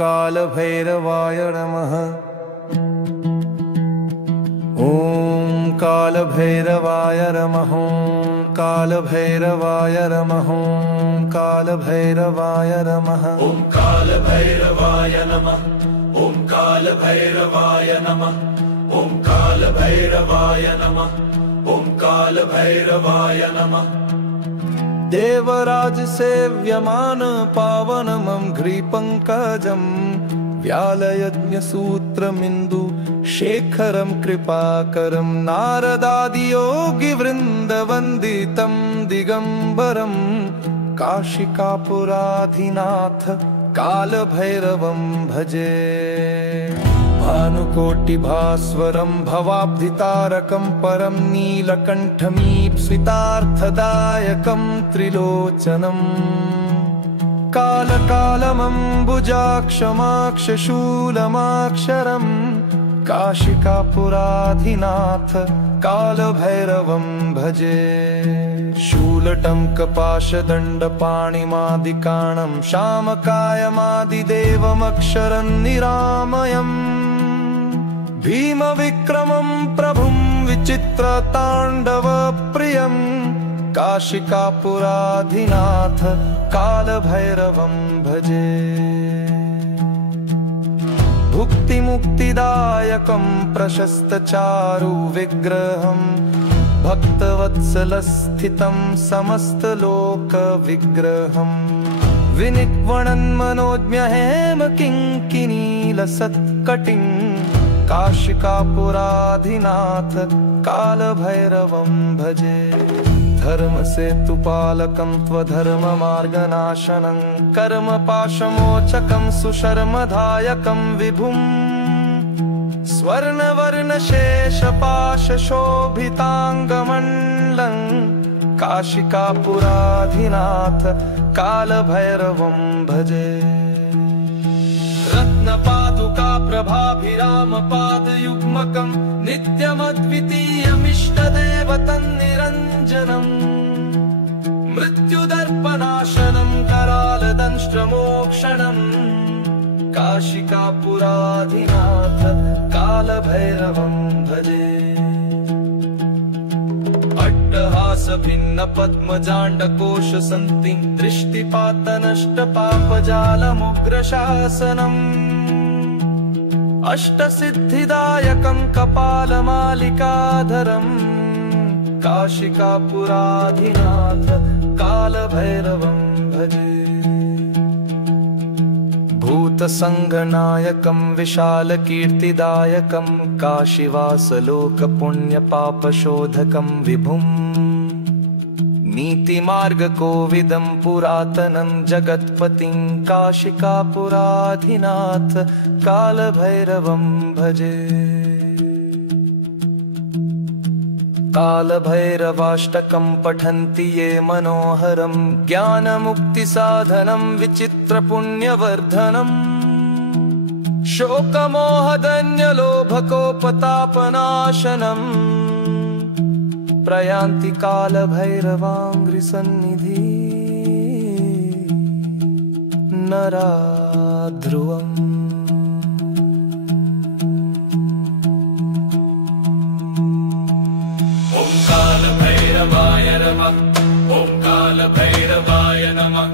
कालभैरवाय नमः। ॐ कालभैरवाय नमः। ॐ कालभैरवाय नमः। ॐ कालभैरवाय नमः। ॐ कालभैरवाय नमः। ॐ कालभैरवाय नमः। ॐ कालभैरवाय नमः। ॐ कालभैरवाय नमः। देवराज सेव्यमान पावनमं घ्रिपङ्कजं व्यालयज्ञसूत्रमिन्दु शेखरं कृपाकरं नारदादियोगिवृन्दवन्दितं दिगम्बरं काशिकापुराधिनाथ कालभैरवं भजे। भानुकोटिभास्वरं भवाब्धितारकं परं नीलकण्ठमीप्सितार्थदायकं त्रिलोचनम् कालकालमम्बुजाक्षमाक्षशूलमाक्षरं काशिकापुराधिनाथ कालभैरवं भजे। शूलटङ्कपाशदण्डपाणिमादिकाणं श्यामकायमादिदेवमक्षरं निरामयम् भीमविक्रमं प्रभुं विचित्रताण्डवप्रियं काशिकापुराधिनाथ कालभैरवं भजे। भुक्तिमुक्तिदायकं प्रशस्तचारुविग्रहं भक्तवत्सलस्थितं समस्तलोकविग्रहं विनिक्वणन्मनोज्ञहेमकिङ्किनीलसत्कटिं काशिकापुराधिनाथ कालभैरवं भजे। धर्मसेतुपालकं त्वधर्ममार्गनाशनं कर्मपाशमोचकं सुशर्मदायकं विभुं स्वर्णवर्णशेषपाशशोभिताङ्गमण्डलं काशिकापुराधिनाथ कालभैरवं भजे। रत्नपादुकाप्रभाभिरामपादयुग्मकं नित्यमद्वितीयमिष्टदेवतन्निरञ्जनम् मृत्युदर्पनाशनं करालदंष्ट्रमोक्षणम् काशिकापुराधिनाथ कालभैरवं भजे। अट्टहासभिन्नपद्मजाण्डकोशसन्तिं दृष्टिपातनष्टपापजालमुग्रशासनम् अष्टसिद्धिदायकं कपालमालिकाधरं काशिकापुराधिनाथ कालभैरवं भजे। भूतसङ्घनायकं विशालकीर्तिदायकं काशीवासलोकपुण्यपापशोधकं विभुं नीतिमार्गकोविदं पुरातनं जगत्पतिं काशिकापुराधिनाथ कालभैरवं भजे। कालभैरवाष्टकं पठन्ति ये मनोहरं ज्ञानमुक्तिसाधनं विचित्रपुण्यवर्धनम् शोकमोहदन्यलोभकोपतापनाशनम् प्रयान्ति कालभैरवाङ्घ्रिसन्निधि नरा ध्रुवम्। ॐ कालभैरवाय नमः। ॐ कालभैरवाय नमः।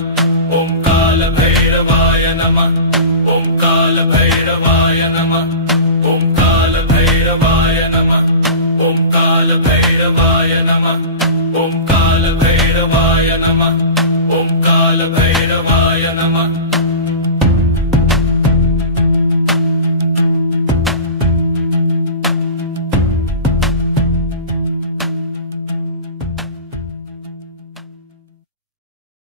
ॐ कालभैरवाय नमः। ॐ कालभैरवाय नमः। ॐ कालभैरवाय नमः। ॐ कालभैरवाय नमः। ॐ कालभैरवाय नमः। ॐ कालभैरवाय नमः।